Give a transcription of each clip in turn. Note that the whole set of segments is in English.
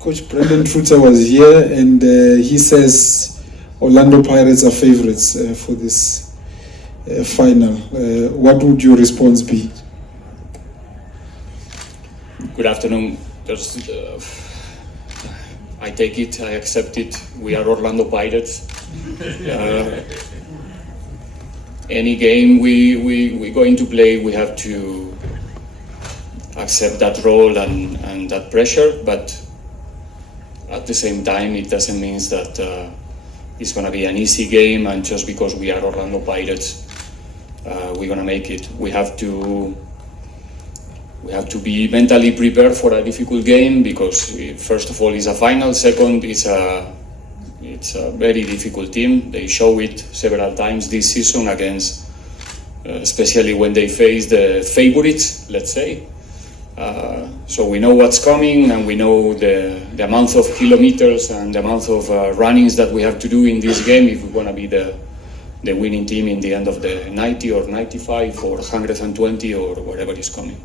Coach Brendan Truter was here, and he says Orlando Pirates are favourites for this final. What would your response be? Good afternoon. I take it, I accept it. We are Orlando Pirates. Any game we're going to play, we have to accept that role and that pressure, but at the same time it doesn't mean that it's going to be an easy game, and just because we are Orlando Pirates we're going to make it. We have to be mentally prepared for a difficult game, because first of all it's a final, second it's a very difficult team. They show it several times this season against especially when they face the favourites, let's say. So we know what's coming, and we know the amount of kilometers and the amount of runnings that we have to do in this game if we want to be the winning team in the end of the 90 or 95 or 120 or whatever is coming.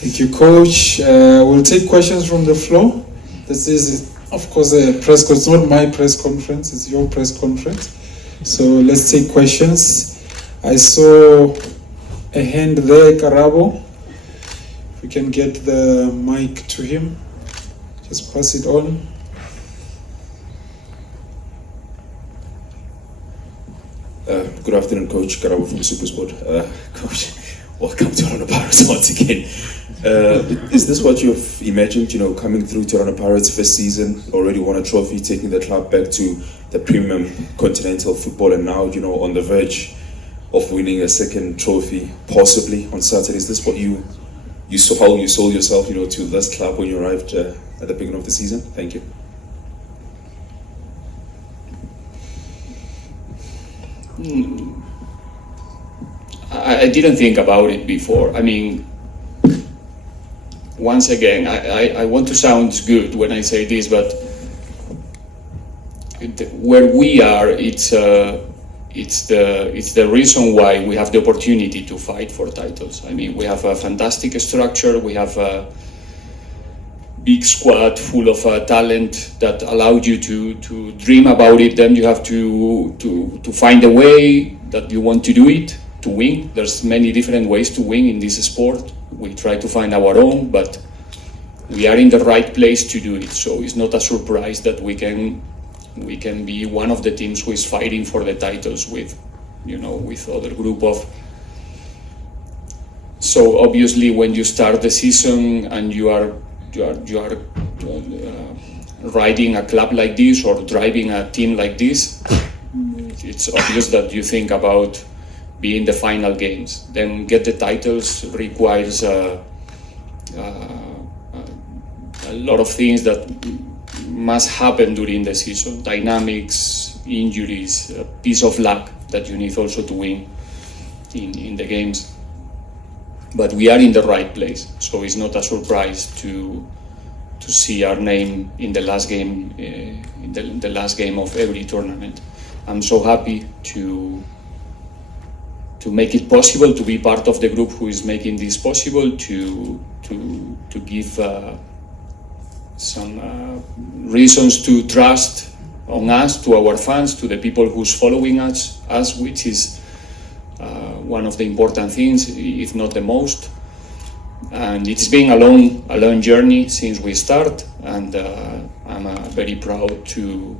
Thank you, Coach. We'll take questions from the floor. This is, of course, a press conference. It's not my press conference, it's your press conference. So let's take questions. I saw a hand there, Karabo. If we can get the mic to him, just pass it on. Good afternoon, Coach. Karabo from Supersport. Coach, welcome to Toronto Pirates once again. Is this what you've imagined, coming through Toronto Pirates first season, already won a trophy, taking the club back to the premium continental football, and now, on the verge of winning a second trophy, possibly on Saturday? Is this what you saw, how you sold yourself, to this club when you arrived at the beginning of the season? Thank you. I didn't think about it before. I mean, once again, I want to sound good when I say this, but where we are, it's the reason why we have the opportunity to fight for titles. I mean, we have a fantastic structure. We have a big squad full of talent that allowed you to dream about it. Then you have to find a way that you want to do it, to win. There's many different ways to win in this sport. We try to find our own, but we are in the right place to do it. So it's not a surprise that we can be one of the teams who is fighting for the titles with other group of. So obviously, when you start the season and you are riding a club like this or driving a team like this, it's obvious that you think about being the final games. Then get the titles requires a lot of things that must happen during the season. Dynamics, injuries, a piece of luck that you need also to win in the games. But we are in the right place, so it's not a surprise to see our name in the last game, in the last game of every tournament. I'm so happy to make it possible, to be part of the group who is making this possible, to give some reasons to trust on us, to our fans, to the people who's following us, which is one of the important things, if not the most. And it's been a long journey since we start, and I'm very proud to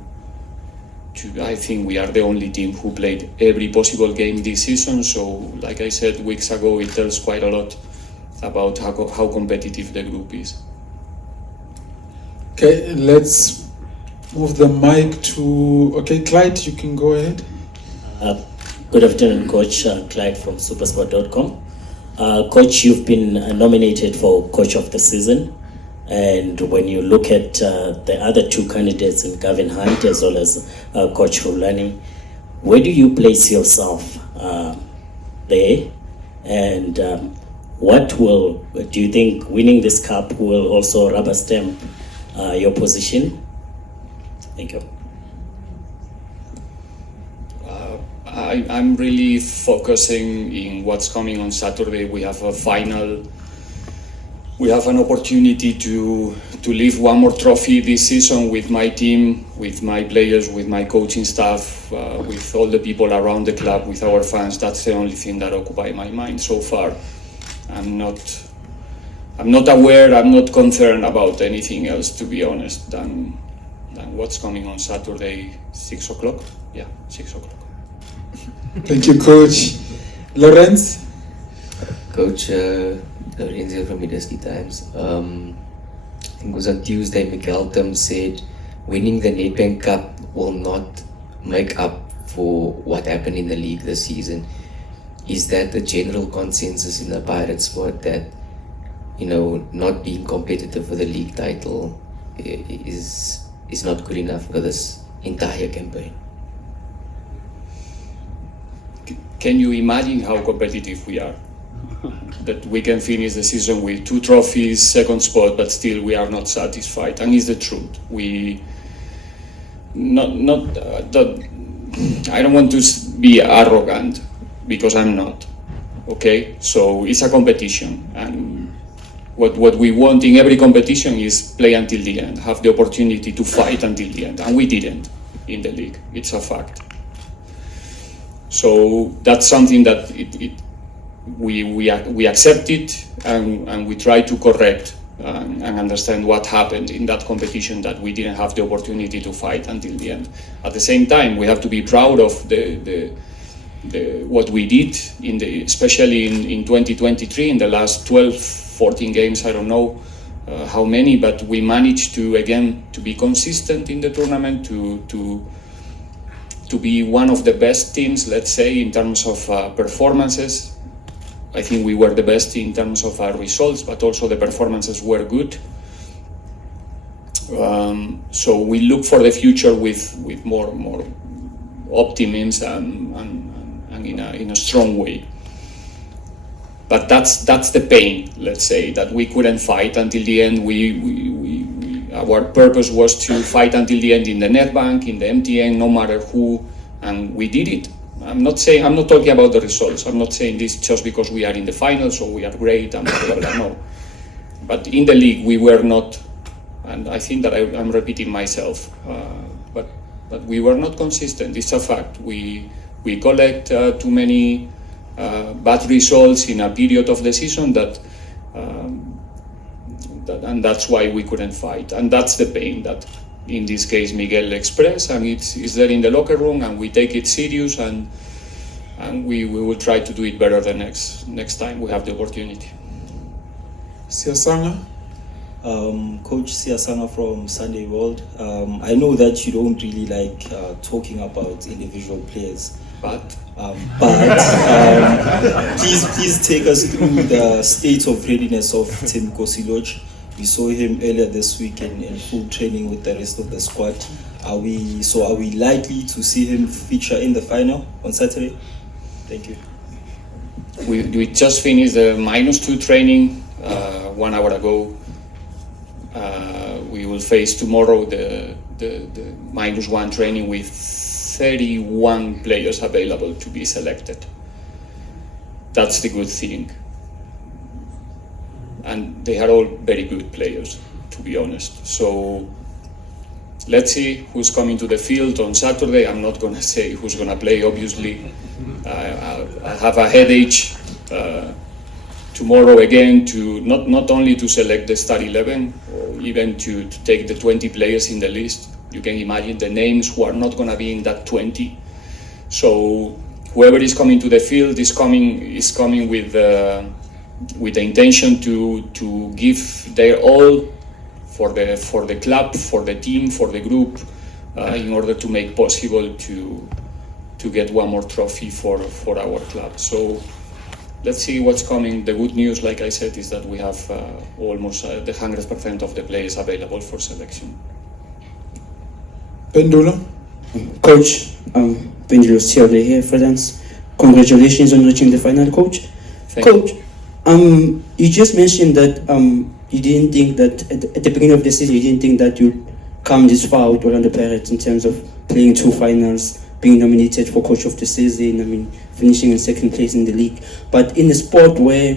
I think we are the only team who played every possible game this season. So, like I said weeks ago, it tells quite a lot about how competitive the group is. Okay, let's move the mic to... Okay, Clyde, you can go ahead. Good afternoon, Coach. Clyde from Supersport.com. Coach, you've been nominated for Coach of the Season. And when you look at the other two candidates, in Gavin Hunt as well as Coach Rulani, where do you place yourself there? And do you think winning this cup will also rubber stamp your position? Thank you. I'm really focusing in what's coming on Saturday. We have a final we have an opportunity to lift one more trophy this season with my team, with my players, with my coaching staff, with all the people around the club, with our fans. That's the only thing that occupies my mind so far. I'm not aware, I'm not concerned about anything else, to be honest, than what's coming on Saturday, 6 o'clock. Yeah, 6 o'clock. Thank you, Coach. Lawrence? Coach, Lorenzo from Midwestern Times. I think it was on Tuesday, Miguel Tim said winning the Nedbank Cup will not make up for what happened in the league this season. Is that the general consensus in the Pirates squad that, you know, not being competitive for the league title is not good enough for this entire campaign? Can you imagine how competitive we are? That we can finish the season with 2 trophies, second spot, but still we are not satisfied. And it's the truth. I don't want to be arrogant, because I'm not. Okay, so it's a competition, and what we want in every competition is play until the end, have the opportunity to fight until the end, and we didn't in the league. It's a fact. So that's something that we accept it, and we try to correct and understand what happened in that competition, that we didn't have the opportunity to fight until the end. At the same time, we have to be proud of what we did, especially in 2023, in the last 12, 14 games, I don't know how many, but we managed to be consistent in the tournament, to be one of the best teams, let's say, in terms of performances. I think we were the best in terms of our results, but also the performances were good. So we look for the future with more optimism and in a strong way. But that's the pain, let's say, that we couldn't fight until the end. Our purpose was to fight until the end in the Nedbank, in the MTN, no matter who, and we did it. I'm not talking about the results. I'm not saying this just because we are in the finals or we are great and blah, blah, blah, no. But in the league we were not, and I think that I'm repeating myself, but we were not consistent. It's a fact. We collect too many bad results in a period of the season and that's why we couldn't fight. And that's the pain that, in this case, Miguel expressed, and it's there in the locker room, and we take it serious, and we will try to do it better the next time we have the opportunity. Siasanga? Coach Siasanga from Sunday World. I know that you don't really like talking about individual players, But please take us through the state of readiness of Tim Kosiloj. We saw him earlier this week in full training with the rest of the squad. Are we likely to see him feature in the final on Saturday? Thank you. We just finished the -2 training 1 hour ago. We will face tomorrow the -1 training with 31 players available to be selected. That's the good thing. And they are all very good players, to be honest. So let's see who's coming to the field on Saturday. I'm not going to say who's going to play, obviously. I have a headache tomorrow again, to not only to select the start 11, or even to take the 20 players in the list. You can imagine the names who are not going to be in that 20. So whoever is coming to the field is coming with the intention to give their all for the club, for the team, for the group, in order to make possible to get one more trophy for our club. So let's see what's coming. The good news, like I said, is that we have almost the 100% of the players available for selection. Pendulo? Coach, Pendulo Siole here, friends. Congratulations on reaching the final, Coach. Thank you. Coach, you just mentioned that you didn't think that at the beginning of the season you didn't think that you'd come this far with Orlando Pirates in terms of playing 2 finals, being nominated for Coach of the Season, finishing in 2nd place in the league. But in a sport where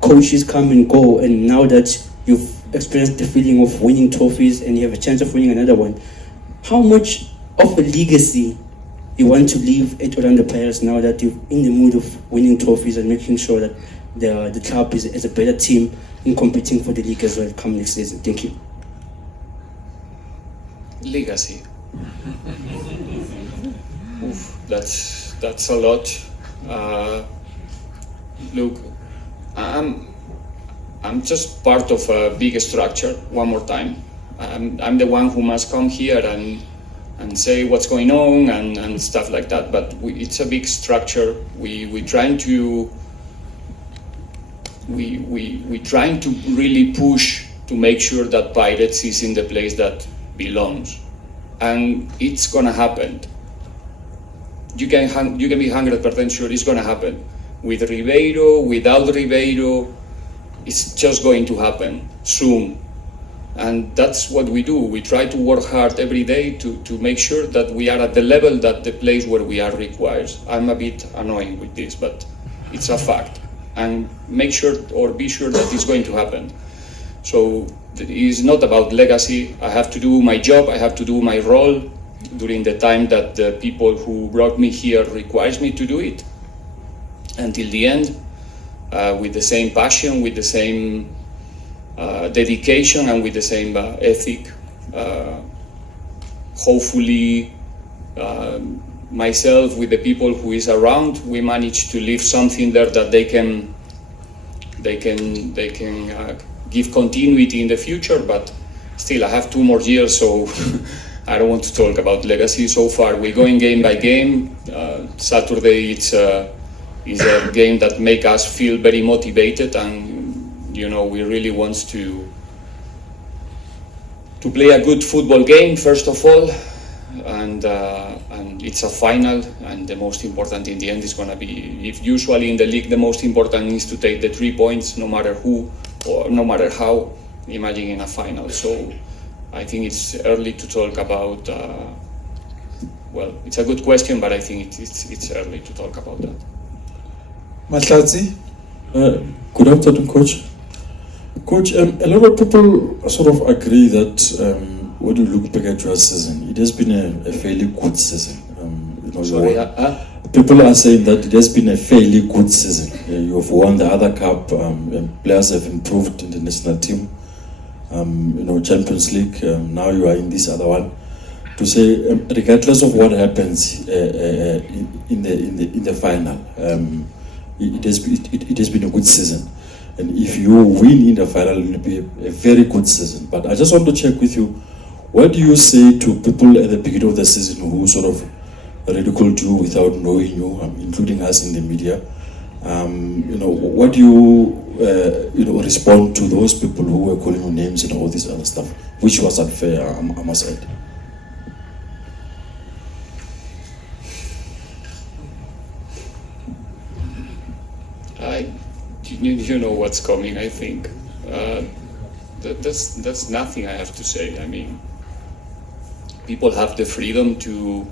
coaches come and go, and now that you've experienced the feeling of winning trophies and you have a chance of winning another one, how much of a legacy you want to leave at Orlando Pirates now that you're in the mood of winning trophies and making sure that the club is a better team in competing for the league as well come next season? Thank you. Legacy. Oof, that's a lot. Look, I'm just part of a big structure. One more time, I'm the one who must come here and say what's going on and stuff like that. But it's a big structure. We trying to really push to make sure that Pirates is in the place that belongs, and it's gonna happen. You can be 100% sure it's gonna happen. With Riveiro, without Riveiro, it's just going to happen soon. And that's what we do. We try to work hard every day to make sure that we are at the level that the place where we are requires. I'm a bit annoying with this, but it's a fact. And make sure or be sure that it's going to happen. So it's not about legacy. I have to do my job. I have to do my role during the time that the people who brought me here requires me to do it. Until the end, with the same passion, with the same dedication, and with the same ethic. Hopefully, myself with the people who is around, we manage to leave something there that they can give continuity in the future. But still, I have 2 more years, so I don't want to talk about legacy. So far, we're going game by game. Saturday, it's a game that makes us feel very motivated, and we really want to play a good football game first of all, and it's a final, and the most important in the end is going to be, if usually in the league the most important is to take the 3 points, no matter who or no matter how, imagine in a final. So I think it's early to talk about, well, it's a good question, but I think it's early to talk about that. Mahlatsi? Good afternoon, Coach. Coach, a lot of people sort of agree that when you look back at your season, it has been a fairly good season. People are saying that it has been a fairly good season. You have won the other cup, and players have improved in the national team. Champions League. Now you are in this other one. To say, regardless of what happens in the final, it has been a good season. And if you win in the final, it will be a very good season. But I just want to check with you, what do you say to people at the beginning of the season who sort of ridiculed you without knowing you, including us in the media? What do you respond to those people who were calling you names and all this other stuff, which was unfair, I must add? You know what's coming, I think. That's nothing I have to say. I mean, people have the freedom to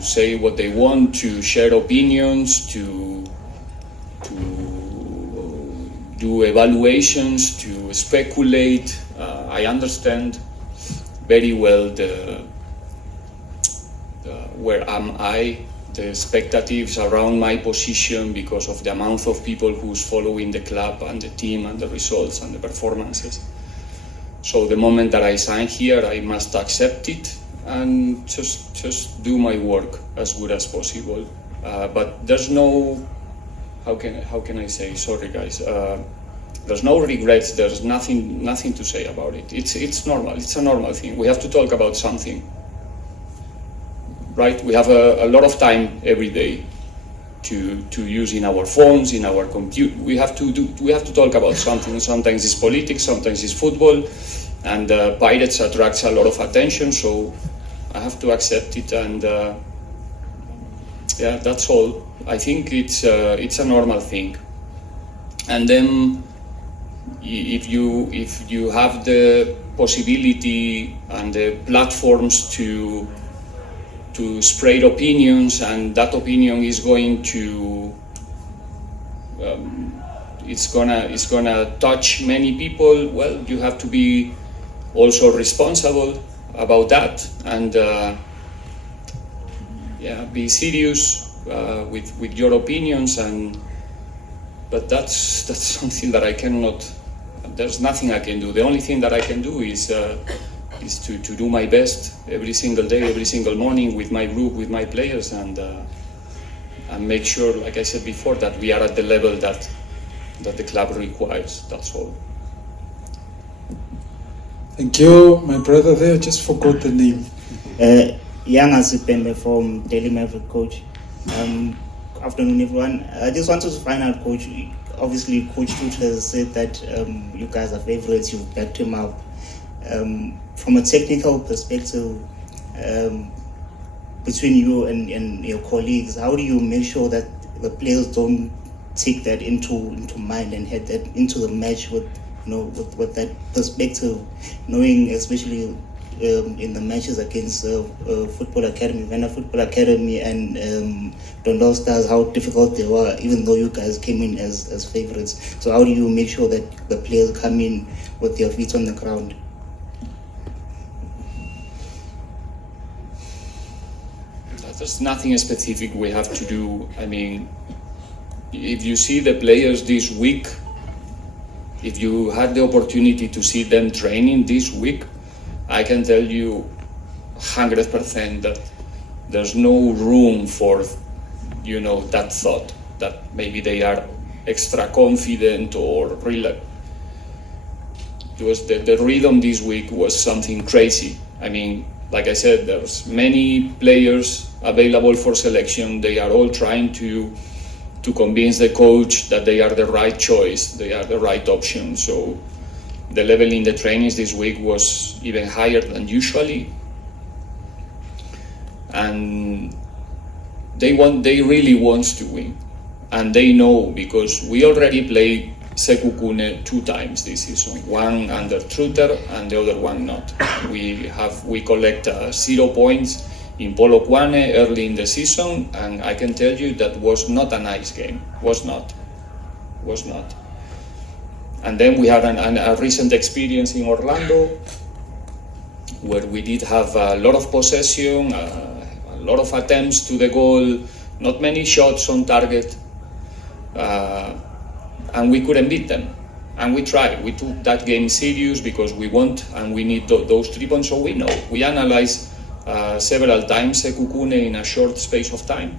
say what they want, to share opinions, to do evaluations, to speculate. I understand very well where am I, the expectations around my position because of the amount of people who's following the club and the team and the results and the performances. So the moment that I sign here, I must accept it and just do my work as good as possible. But there's no, how can I say, sorry guys, there's no regrets, there's nothing to say about it. It's normal, it's a normal thing. We have to talk about something. Right, we have a lot of time every day to use in our phones, in our computer. We have to talk about something. Sometimes it's politics, sometimes it's football, and Pirates attracts a lot of attention. So I have to accept it, and yeah, that's all. I think it's a normal thing. And then if you have the possibility and the platforms to spread opinions, and that opinion is going to it's gonna touch many people. Well, you have to be also responsible about that, and be serious with your opinions. But that's something that I cannot. There's nothing I can do. The only thing that I can do is to do my best every single day, every single morning with my group, with my players, and make sure, like I said before, that we are at the level that the club requires. That's all. Thank you, my brother there. I just forgot the name. Young Asipembe from Daily Maverick, coach. Afternoon, everyone. I just wanted to find out, coach. Obviously, Coach Truter has said that you guys are favourites. You've backed him up. From a technical perspective, between you and your colleagues, how do you make sure that the players don't take that into mind and head that into the match with that perspective, knowing especially in the matches against Football Academy, Vienna Football Academy, and Dondal Stars, how difficult they were, even though you guys came in as favourites. So how do you make sure that the players come in with their feet on the ground? There's nothing specific we have to do. I mean, if you see the players this week, if you had the opportunity to see them training this week, I can tell you 100% that there's no room for, that thought that maybe they are extra confident or relaxed. The rhythm this week was something crazy. I mean, like I said, there's many players available for selection. They are all trying to convince the coach that they are the right choice, they are the right option. So the level in the trainings this week was even higher than usually. And they really want to win. And they know, because we already played Sekhukhune 2 times this season, one under Truter and the other one not. We collect 0 points in Polokwane early in the season, and I can tell you that was not a nice game. Was not. And then we had a recent experience in Orlando where we did have a lot of possession, a lot of attempts to the goal, not many shots on target, and we couldn't beat them. And we tried. We took that game serious because we want and we need those 3 points. So we know. We analyzed several times Sekhukhune in a short space of time,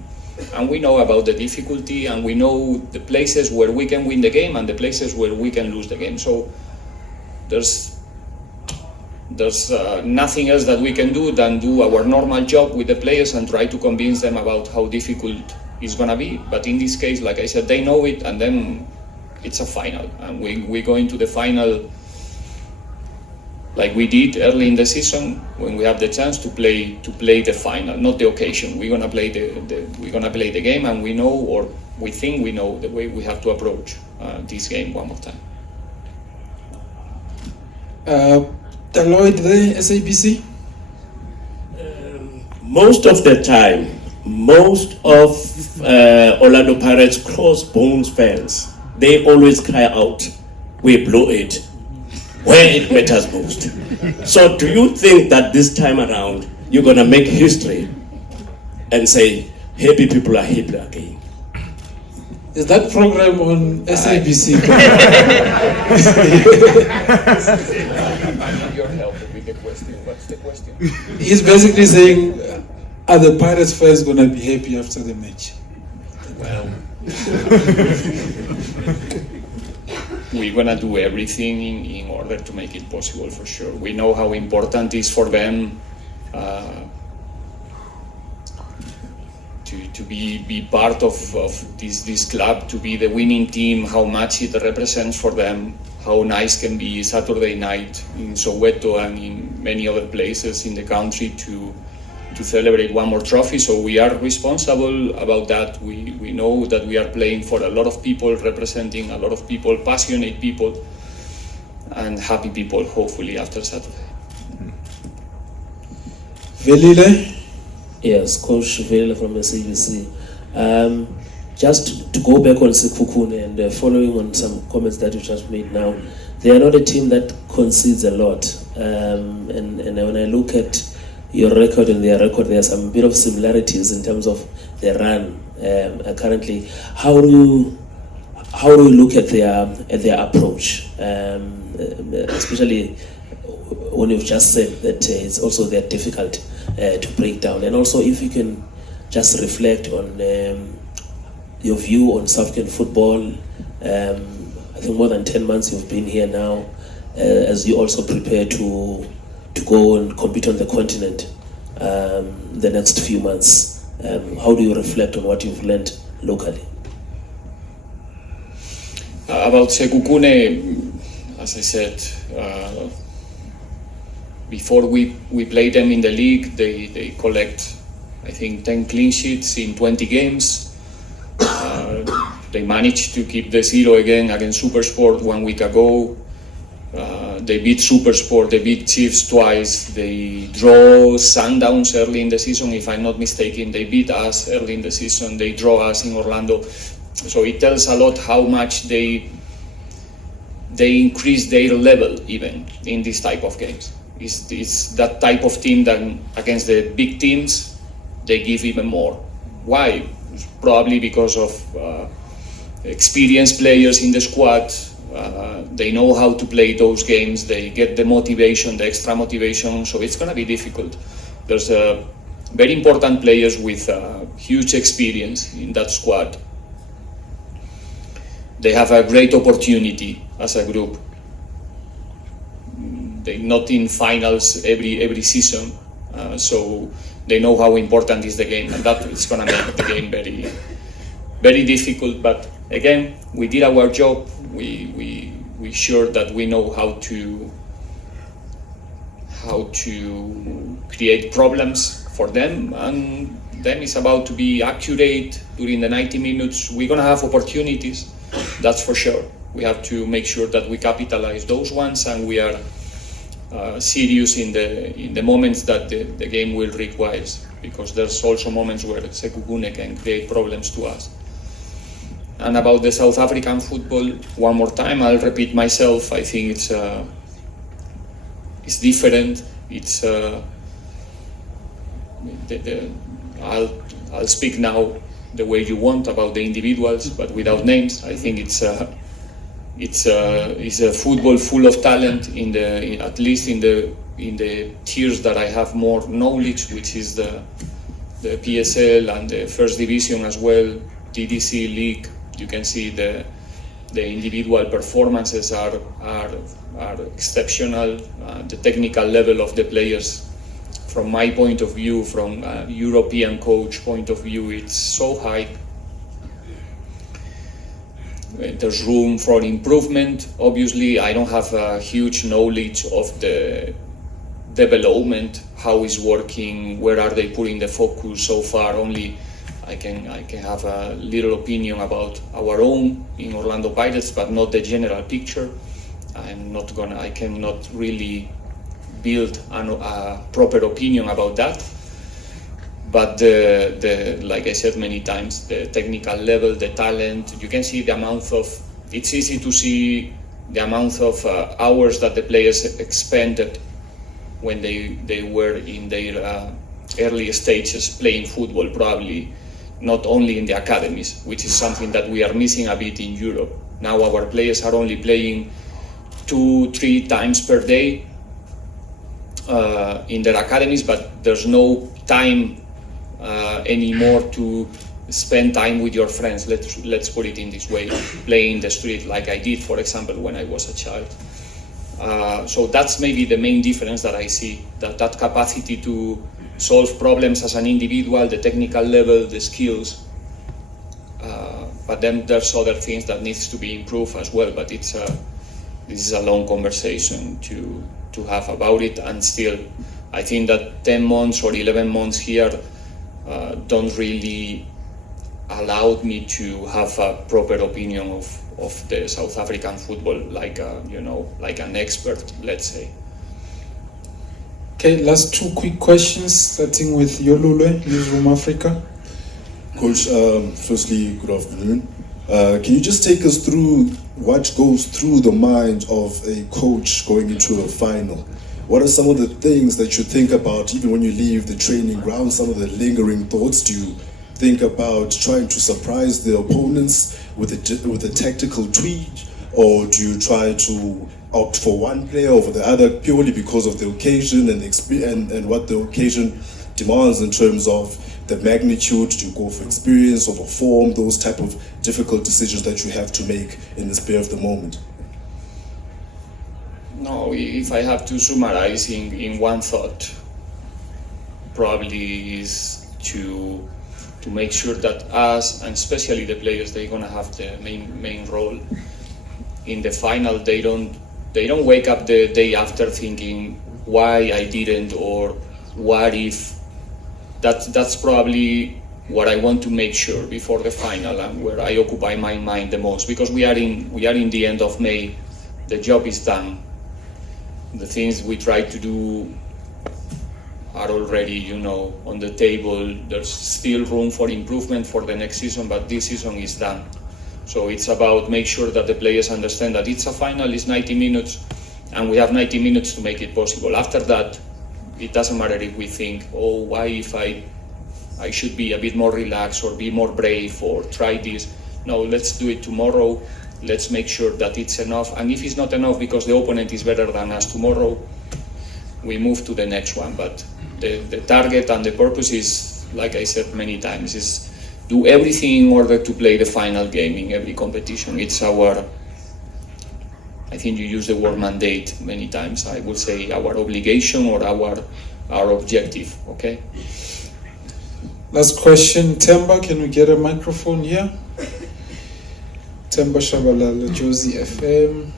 and we know about the difficulty, and we know the places where we can win the game and the places where we can lose the game. So there's nothing else that we can do than do our normal job with the players and try to convince them about how difficult it's gonna be. But in this case, like I said, they know it, and then it's a final, and we go into the final like we did early in the season when we have the chance to play the final, not the occasion. We're gonna play the game, and we know, or we think we know, the way we have to approach this game one more time. Lloyd there, SABC. Most of the time, most of Orlando Pirates crossbones fans, they always cry out, "We blew it," where it matters most. So do you think that this time around you're gonna make history and say happy people are happy again? Is that program on SABC? I need your help with the question. What's the question? He's basically saying, are the Pirates fans gonna be happy after the match? Well, we're gonna do everything in order to make it possible, for sure. We know how important it is for them to be part of this club, to be the winning team, how much it represents for them, how nice can be Saturday night in Soweto and in many other places in the country to celebrate one more trophy. So we are responsible about that. We know that we are playing for a lot of people, representing a lot of people, passionate people, and happy people, hopefully, after Saturday. Velile? Yes, Coach Riveiro from the CBC. just to go back on Sekhukhune and following on some comments that you just made now, they are not a team that concedes a lot. And when I look at your record and their record, there are some bit of similarities in terms of their run currently. How do you look at their approach, especially when you've just said that it's also they're difficult to break down, and also if you can just reflect on your view on South African football. I think more than 10 months you've been here now, as you also prepare to go and compete on the continent the next few months. How do you reflect on what you've learned locally? About Sekhukhune, as I said, before we play them in the league, they collect, I think, 10 clean sheets in 20 games. They managed to keep the 0 again against Supersport 1 week ago. They beat Supersport, they beat Chiefs twice, they draw Sundowns early in the season, if I'm not mistaken. They beat us early in the season, they draw us in Orlando. So it tells a lot how much they increase their level even in this type of games. It's that type of team that against the big teams, they give even more. Why? Probably because of experienced players in the squad. They know how to play those games. They get the motivation, the extra motivation. So it's going to be difficult. There's very important players with huge experience in that squad. They have a great opportunity as a group. They're not in finals every season, so they know how important is the game, and that is going to make the game very, very difficult. But again, we did our job. We sure that we know how to create problems for them, and then it's about to be accurate during the 90 minutes. We're going to have opportunities, that's for sure. We have to make sure that we capitalize those ones, and we are serious in the moments that the game will require, because there's also moments where Sekhukhune can create problems to us. And about the South African football, one more time, I'll repeat myself. I think it's different. It's I'll speak now the way you want about the individuals, but without names. I think it's a football full of talent at least in the tiers that I have more knowledge, which is the PSL and the first division as well, DDC league. You can see the individual performances are exceptional. The technical level of the players, from my point of view, from a European coach point of view, it's so high. There's room for improvement. Obviously, I don't have a huge knowledge of the development, how it's working, where are they putting the focus so far. Only I can have a little opinion about our own in Orlando Pirates, but not the general picture. I cannot really build a proper opinion about that. But like I said many times, the technical level, the talent, you can see the amount of, it's easy to see the amount of hours that the players expended when they were in their early stages playing football, probably not only in the academies, which is something that we are missing a bit in Europe. Now our players are only playing 2-3 times per day in their academies, but there's no time anymore to spend time with your friends. Let's put it in this way, playing in the street like I did, for example, when I was a child. So that's maybe the main difference that I see, that capacity to solve problems as an individual, the technical level, the skills. But then there's other things that needs to be improved as well, but this is a long conversation to have about it. And still, I think that 10 months or 11 months here don't really allow me to have a proper opinion of the South African football, like an expert, let's say. Okay, last 2 quick questions, starting with Yolule, Newsroom Africa. Coach, firstly, good afternoon. Can you just take us through what goes through the mind of a coach going into a final? What are some of the things that you think about even when you leave the training ground? Some of the lingering thoughts? Do you think about trying to surprise the opponents with a tactical tweak, or do you try to opt for one player over the other purely because of the occasion and and what the occasion demands in terms of the magnitude? Do you go for experience over form? Those type of difficult decisions that you have to make in the spur of the moment. No, if I have to summarize in one thought, probably is to make sure that us, and especially the players, they're gonna have the main role in the final. They don't wake up the day after thinking why I didn't or what if. That's probably what I want to make sure before the final, and where I occupy my mind the most, because we are in the end of May. The job is done. The things we try to do are already, on the table. There's still room for improvement for the next season, but this season is done. So it's about make sure that the players understand that it's a final, it's 90 minutes, and we have 90 minutes to make it possible. After that, it doesn't matter if we think, oh, why if I should be a bit more relaxed or be more brave or try this. No, let's do it tomorrow. Let's make sure that it's enough. And if it's not enough because the opponent is better than us tomorrow, we move to the next one. But the target and the purpose is, like I said many times, is do everything in order to play the final game in every competition. It's our, I think you use the word mandate many times. I would say our obligation or our objective, okay? Last question, Temba, can we get a microphone here? Temba Shabalala, Josie FM.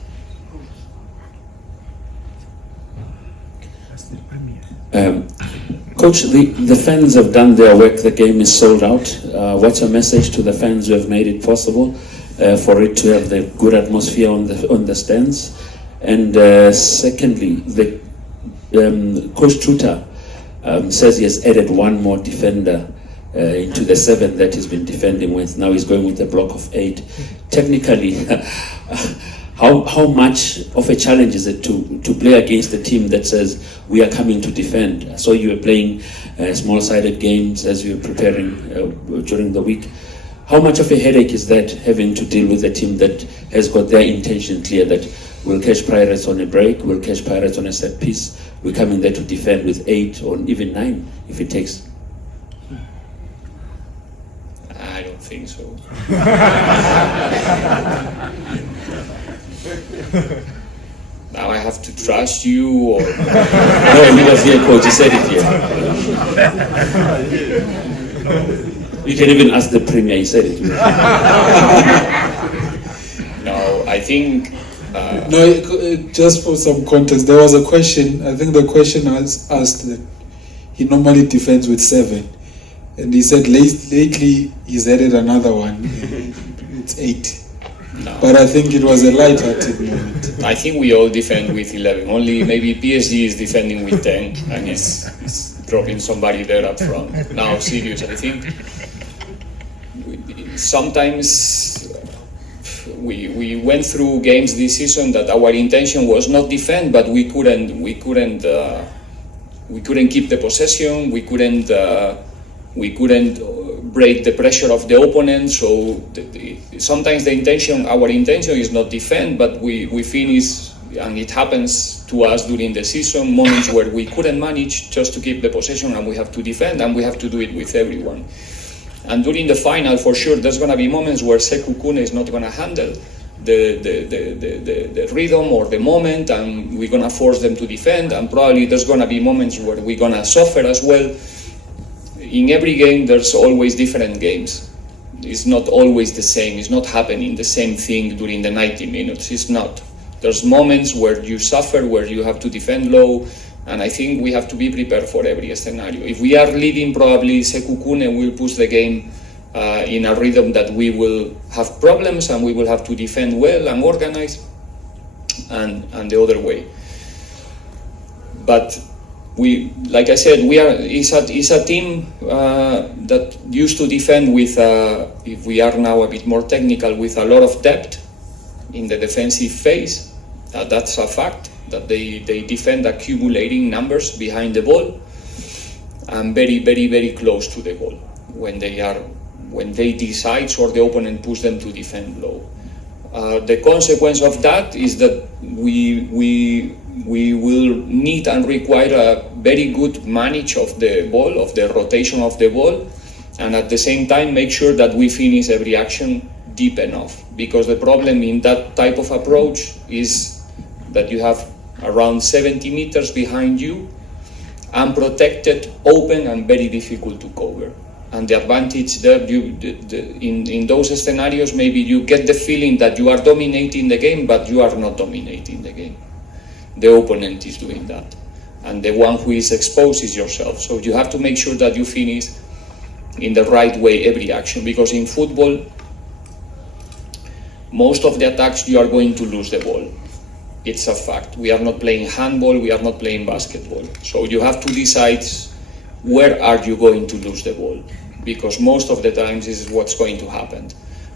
Coach, the fans have done their work. The game is sold out. What's your message to the fans who have made it possible for it to have the good atmosphere on the stands? And secondly, Coach Truter says he has added one more defender into the 7 that he's been defending with. Now he's going with a block of 8. Technically, how much of a challenge is it to play against a team that says we are coming to defend? So you were playing small-sided games as you were preparing during the week. How much of a headache is that, having to deal with a team that has got their intention clear that we'll catch Pirates on a break, we'll catch Pirates on a set piece, we're coming there to defend with 8 or even 9 if it takes? I don't think so. Now I have to trust you, or no, he was here, coach. He said it here. You can even ask the premier. He said it. No, I think. Just for some context, there was a question. I think the question asked that he normally defends with 7, and he said lately he's added another one. It's 8. No. But I think it was a light-hearted moment. I think we all defend with 11. Only maybe PSG is defending with 10 and is dropping somebody there up front. Now, serious, I think sometimes we went through games this season that our intention was not defend, but we couldn't keep the possession. We couldn't break the pressure of the opponent. So sometimes our intention is not defend, but we finish, and it happens to us during the season, moments where we couldn't manage just to keep the possession, and we have to defend, and we have to do it with everyone. And during the final, for sure, there's going to be moments where Sekhukhune is not going to handle the rhythm or the moment, and we're going to force them to defend, and probably there's going to be moments where we're going to suffer as well. In every game, there's always different games. It's not always the same. It's not happening the same thing during the 90 minutes. It's not. There's moments where you suffer, where you have to defend low, and I think we have to be prepared for every scenario. If we are leading, probably Sekhukhune will push the game in a rhythm that we will have problems, and we will have to defend well and organize, and the other way. But like I said, it's a team that used to defend with, if we are now a bit more technical, with a lot of depth in the defensive phase. That's a fact, that they defend accumulating numbers behind the ball and very, very, very close to the ball when they decide or the opponent push them to defend low. The consequence of that is that we will need and require a very good manage of the ball, of the rotation of the ball, and at the same time make sure that we finish every action deep enough. Because the problem in that type of approach is that you have around 70 meters behind you, unprotected, open, and very difficult to cover. And the advantage there, in those scenarios, maybe you get the feeling that you are dominating the game, but you are not dominating the game. The opponent is doing that. And the one who is exposed is yourself. So you have to make sure that you finish in the right way every action. Because in football, most of the attacks you are going to lose the ball. It's a fact. We are not playing handball, we are not playing basketball. So you have to decide where are you going to lose the ball, because most of the times this is what's going to happen.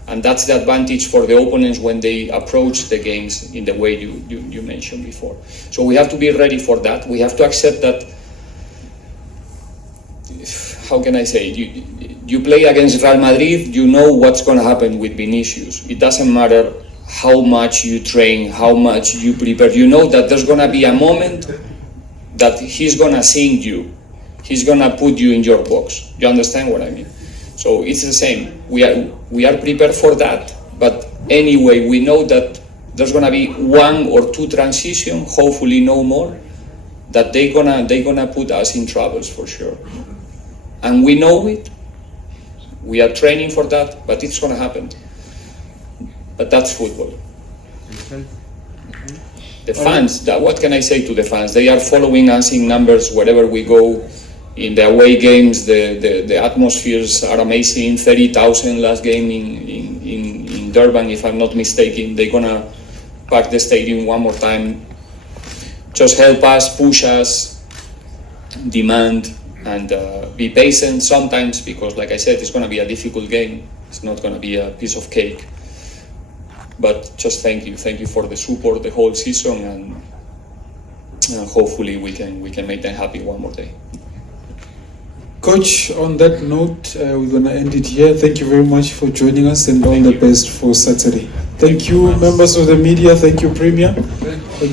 And that's the advantage for the opponents when they approach the games in the way you mentioned before. So we have to be ready for that. We have to accept that, how can I say, you play against Real Madrid, you know what's going to happen with Vinicius. It doesn't matter how much you train, how much you prepare. You know that there's going to be a moment that he's going to sing you. He's gonna put you in your box. You understand what I mean? So it's the same. We are prepared for that, but anyway, we know that there's gonna be one or two transitions, hopefully no more, that they're gonna put us in troubles for sure. And we know it. We are training for that, but it's gonna happen. But that's football. The fans, what can I say to the fans? They are following us in numbers wherever we go. In the away games, the atmospheres are amazing. 30,000 last game in Durban, if I'm not mistaken. They're gonna pack the stadium one more time. Just help us, push us, demand, and be patient sometimes, because like I said, it's gonna be a difficult game. It's not gonna be a piece of cake. But just thank you for the support the whole season, and hopefully we can make them happy one more day. Coach, on that note, we're going to end it here. Thank you very much for joining us, and all the best for Saturday. Thank you, members of the media. Thank you, Premier. Thank you.